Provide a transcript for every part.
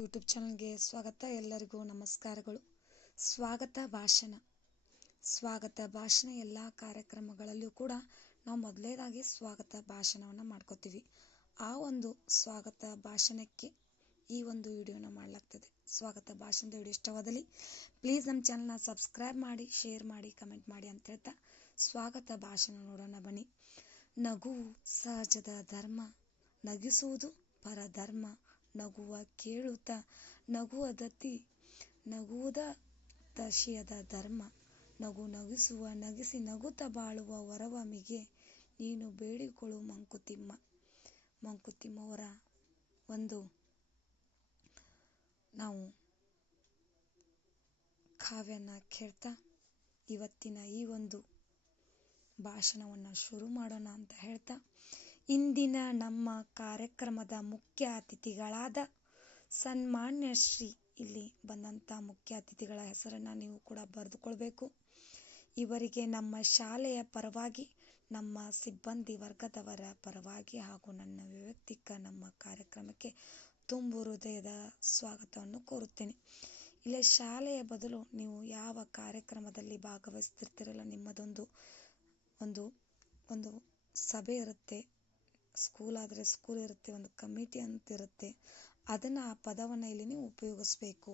YouTube ಚಾನಲ್ಗೆ ಸ್ವಾಗತ. ಎಲ್ಲರಿಗೂ ನಮಸ್ಕಾರಗಳು. ಸ್ವಾಗತ ಭಾಷಣ. ಸ್ವಾಗತ ಭಾಷಣ ಎಲ್ಲ ಕಾರ್ಯಕ್ರಮಗಳಲ್ಲೂ ಕೂಡ ನಾವು ಮೊದಲನೇದಾಗಿ ಸ್ವಾಗತ ಭಾಷಣವನ್ನು ಮಾಡ್ಕೋತೀವಿ. ಆ ಒಂದು ಸ್ವಾಗತ ಭಾಷಣಕ್ಕೆ ಈ ಒಂದು ವಿಡಿಯೋನ ಮಾಡಲಾಗ್ತದೆ. ಸ್ವಾಗತ ಭಾಷಣದ ವಿಡಿಯೋ ಇಷ್ಟವಾದಲ್ಲಿ ಪ್ಲೀಸ್ ನಮ್ಮ ಚಾನಲ್ನ ಸಬ್ಸ್ಕ್ರೈಬ್ ಮಾಡಿ, ಶೇರ್ ಮಾಡಿ, ಕಮೆಂಟ್ ಮಾಡಿ ಅಂತ ಹೇಳ್ತಾ ಸ್ವಾಗತ ಭಾಷಣ ನೋಡೋಣ ಬನ್ನಿ. ನಗುವು ಸಹಜದ ಧರ್ಮ, ನಗಿಸುವುದು ಪರಧರ್ಮ. ನಗುವ ಕೇಳುತ್ತ ನಗುವದತಿ ನಗುವುದ ದಶಿಯದ ಧರ್ಮ. ನಗು ನಗಿಸುವ, ನಗಿಸಿ ನಗುತ್ತ ಬಾಳುವ ವರವಮಿಗೆ ನೀನು ಬೇಡಿಕೊಳ್ಳು ಮಂಕುತಿಮ್ಮ. ಮಂಕುತಿಮ್ಮವರ ಒಂದು ನಾವು ಕಾವ್ಯನ ಕೇಳ್ತಾ, ಇವತ್ತಿನ ಈ ಒಂದು ಭಾಷಣವನ್ನು ಶುರು ಮಾಡೋಣ ಅಂತ ಹೇಳ್ತಾ ಇಂದಿನ ನಮ್ಮ ಕಾರ್ಯಕ್ರಮದ ಮುಖ್ಯ ಅತಿಥಿಗಳಾದ ಸನ್ಮಾನ್ಯ ಶ್ರೀ ಇಲ್ಲಿ ಬಂದಂಥ ಮುಖ್ಯ ಅತಿಥಿಗಳ ಹೆಸರನ್ನು ನೀವು ಕೂಡ ಬರೆದುಕೊಳ್ಬೇಕು. ಇವರಿಗೆ ನಮ್ಮ ಶಾಲೆಯ ಪರವಾಗಿ, ನಮ್ಮ ಸಿಬ್ಬಂದಿ ವರ್ಗದವರ ಪರವಾಗಿ ಹಾಗೂ ನನ್ನ ವೈಯಕ್ತಿಕ ನಮ್ಮ ಕಾರ್ಯಕ್ರಮಕ್ಕೆ ತುಂಬು ಹೃದಯದ ಸ್ವಾಗತವನ್ನು ಕೋರುತ್ತೇನೆ. ಇಲ್ಲ ಶಾಲೆಯ ಬದಲು ನೀವು ಯಾವ ಕಾರ್ಯಕ್ರಮದಲ್ಲಿ ಭಾಗವಹಿಸ್ತಿರ್ತೀರಲ್ಲ, ನಿಮ್ಮದೊಂದು, ಒಂದು ಒಂದು ಸಭೆ ಇರುತ್ತೆ. ಸ್ಕೂಲ್ ಆದರೆ ಸ್ಕೂಲ್ ಇರುತ್ತೆ, ಒಂದು ಕಮಿಟಿ ಅಂತ ಇರುತ್ತೆ, ಅದನ್ನು ಆ ಪದವನ್ನು ಇಲ್ಲಿ ನೀವು ಉಪಯೋಗಿಸ್ಬೇಕು.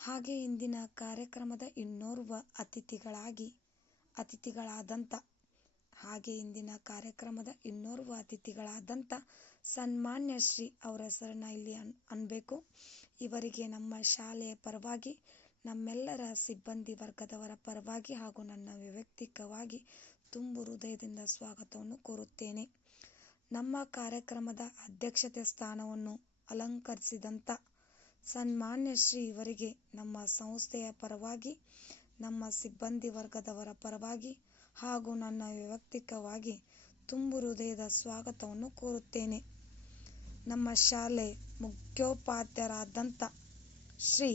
ಹಾಗೆ ಇಂದಿನ ಕಾರ್ಯಕ್ರಮದ ಇನ್ನೋರ್ವ ಅತಿಥಿಗಳಾಗಿ ಅತಿಥಿಗಳಾದಂಥ ಹಾಗೆ ಇಂದಿನ ಕಾರ್ಯಕ್ರಮದ ಇನ್ನೋರ್ವ ಅತಿಥಿಗಳಾದಂಥ ಸನ್ಮಾನ್ಯ ಶ್ರೀ ಅವರ ಹೆಸರನ್ನ ಇಲ್ಲಿ ಅನ್, ಅನ್ಬೇಕು. ಇವರಿಗೆ ನಮ್ಮ ಶಾಲೆಯ ಪರವಾಗಿ, ನಮ್ಮೆಲ್ಲರ ಸಿಬ್ಬಂದಿ ವರ್ಗದವರ ಪರವಾಗಿ ಹಾಗೂ ನನ್ನ ವೈಯಕ್ತಿಕವಾಗಿ ತುಂಬು ಹೃದಯದಿಂದ ಸ್ವಾಗತವನ್ನು ಕೋರುತ್ತೇನೆ. ನಮ್ಮ ಕಾರ್ಯಕ್ರಮದ ಅಧ್ಯಕ್ಷತೆ ಸ್ಥಾನವನ್ನು ಅಲಂಕರಿಸಿದಂಥ ಸನ್ಮಾನ್ಯ ಶ್ರೀ ಇವರಿಗೆ ನಮ್ಮ ಸಂಸ್ಥೆಯ ಪರವಾಗಿ, ನಮ್ಮ ಸಿಬ್ಬಂದಿ ವರ್ಗದವರ ಪರವಾಗಿ ಹಾಗೂ ನನ್ನ ವೈಯಕ್ತಿಕವಾಗಿ ತುಂಬು ಹೃದಯದ ಸ್ವಾಗತವನ್ನು ಕೋರುತ್ತೇನೆ. ನಮ್ಮ ಶಾಲೆ ಮುಖ್ಯೋಪಾಧ್ಯಾಯರಾದಂಥ ಶ್ರೀ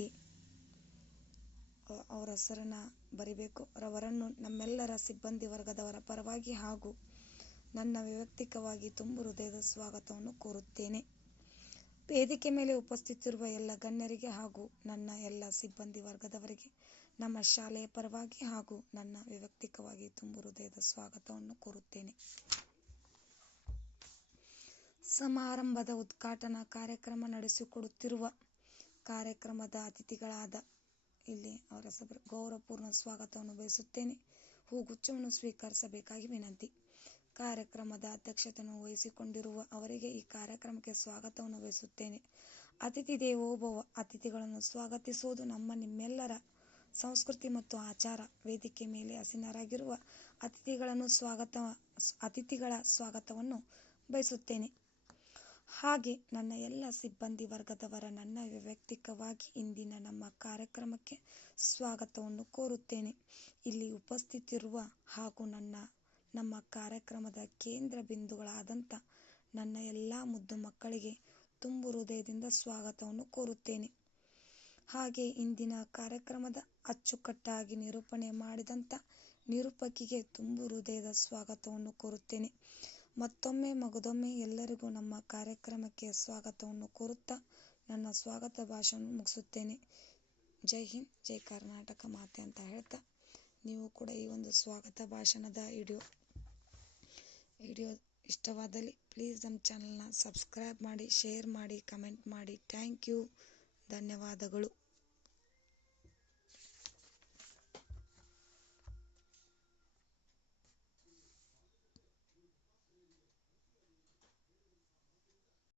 ಅವರ ಹೆಸರನ್ನು ಬರಿಬೇಕು. ರವರನ್ನು ನಮ್ಮೆಲ್ಲರ ಸಿಬ್ಬಂದಿ ವರ್ಗದವರ ಪರವಾಗಿ ಹಾಗೂ ನನ್ನ ವೈಯಕ್ತಿಕವಾಗಿ ತುಂಬು ಹೃದಯದ ಸ್ವಾಗತವನ್ನು ಕೋರುತ್ತೇನೆ. ವೇದಿಕೆ ಮೇಲೆ ಉಪಸ್ಥಿತಿರುವ ಎಲ್ಲ ಗಣ್ಯರಿಗೆ ಹಾಗೂ ನನ್ನ ಎಲ್ಲ ಸಿಬ್ಬಂದಿ ವರ್ಗದವರಿಗೆ ನಮ್ಮ ಶಾಲೆಯ ಪರವಾಗಿ ಹಾಗೂ ನನ್ನ ವೈಯಕ್ತಿಕವಾಗಿ ತುಂಬು ಹೃದಯದ ಸ್ವಾಗತವನ್ನು ಕೋರುತ್ತೇನೆ. ಸಮಾರಂಭದ ಉದ್ಘಾಟನಾ ಕಾರ್ಯಕ್ರಮ ನಡೆಸಿಕೊಡುತ್ತಿರುವ ಕಾರ್ಯಕ್ರಮದ ಅತಿಥಿಗಳಾದ ಇಲ್ಲಿ ಅವರ ಗೌರವಪೂರ್ಣ ಸ್ವಾಗತವನ್ನು ಬಯಸುತ್ತೇನೆ. ಹೂಗುಚ್ಛವನ್ನು ಸ್ವೀಕರಿಸಬೇಕಾಗಿ ವಿನಂತಿ. ಕಾರ್ಯಕ್ರಮದ ಅಧ್ಯಕ್ಷತೆಯನ್ನು ವಹಿಸಿಕೊಂಡಿರುವ ಅವರಿಗೆ ಈ ಕಾರ್ಯಕ್ರಮಕ್ಕೆ ಸ್ವಾಗತವನ್ನು ಬಯಸುತ್ತೇನೆ ಅತಿಥಿ ದೇವೋಭವ ಅತಿಥಿಗಳನ್ನು ಸ್ವಾಗತಿಸುವುದು ನಮ್ಮ ನಿಮ್ಮೆಲ್ಲರ ಸಂಸ್ಕೃತಿ ಮತ್ತು ಆಚಾರ. ವೇದಿಕೆ ಮೇಲೆ ಅಸೀನರಾಗಿರುವ ಅತಿಥಿಗಳನ್ನು ಸ್ವಾಗತ, ಅತಿಥಿಗಳ ಸ್ವಾಗತವನ್ನು ಬಯಸುತ್ತೇನೆ. ಹಾಗೆ ನನ್ನ ಎಲ್ಲ ಸಿಬ್ಬಂದಿ ವರ್ಗದವರ ನನ್ನ ವೈಯಕ್ತಿಕವಾಗಿ ಇಂದಿನ ನಮ್ಮ ಕಾರ್ಯಕ್ರಮಕ್ಕೆ ಸ್ವಾಗತವನ್ನು ಕೋರುತ್ತೇನೆ. ಇಲ್ಲಿ ಉಪಸ್ಥಿತಿರುವ ಹಾಗೂ ನನ್ನ ನಮ್ಮ ಕಾರ್ಯಕ್ರಮದ ಕೇಂದ್ರ ಬಿಂದುಗಳಾದಂಥ ನನ್ನ ಎಲ್ಲ ಮುದ್ದು ಮಕ್ಕಳಿಗೆ ತುಂಬು ಹೃದಯದಿಂದ ಸ್ವಾಗತವನ್ನು ಕೋರುತ್ತೇನೆ. ಹಾಗೆ ಇಂದಿನ ಕಾರ್ಯಕ್ರಮದ ಅಚ್ಚುಕಟ್ಟಾಗಿ ನಿರೂಪಣೆ ಮಾಡಿದಂಥ ನಿರೂಪಕಿಗೆ ತುಂಬು ಹೃದಯದ ಸ್ವಾಗತವನ್ನು ಕೋರುತ್ತೇನೆ. ಮತ್ತೊಮ್ಮೆ ಮಗದೊಮ್ಮೆ ಎಲ್ಲರಿಗೂ ನಮ್ಮ ಕಾರ್ಯಕ್ರಮಕ್ಕೆ ಸ್ವಾಗತವನ್ನು ಕೋರುತ್ತಾ ನನ್ನ ಸ್ವಾಗತ ಭಾಷಣ ಮುಗಿಸುತ್ತೇನೆ. ಜೈ ಹಿಂದ್, ಜೈ ಕರ್ನಾಟಕ ಮಾತೆ ಅಂತ ಹೇಳ್ತಾ ನೀವು ಕೂಡ ಈ ಒಂದು ಸ್ವಾಗತ ಭಾಷಣದ ವಿಡಿಯೋ ವಿಡಿಯೋ ಇಷ್ಟವಾದಲ್ಲಿ ಪ್ಲೀಸ್ ನಮ್ಮ ಚಾನಲ್ನ ಸಬ್ಸ್ಕ್ರೈಬ್ ಮಾಡಿ ಶೇರ್ ಮಾಡಿ ಕಮೆಂಟ್ ಮಾಡಿ. Thank you. ಧನ್ಯವಾದಗಳು.